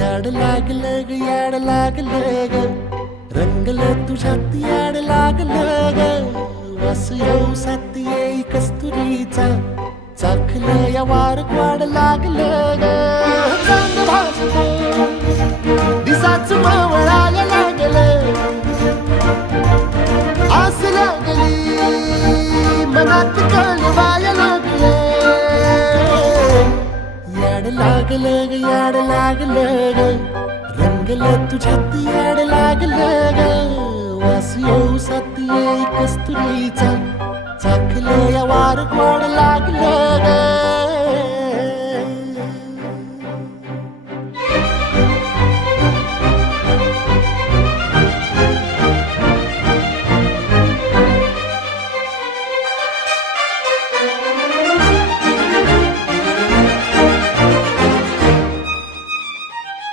याड लागलं ग याड लागलं ग रंगलं तुझ्यात याड लागलं ग वास येऊ साथ येई कस्तुरीचा चाखलं या वार वाड लागलं ग चांग भासतो दिसाच मावळायला लागलं आस लागली मनात कळवायला लागलं याड लागलं ग याड लागलं ग रंगलं तुझ्यात याड लागलं ग वास येऊ साथ येई कस्तुरीचा चाखलं या वार गोड लागलं ग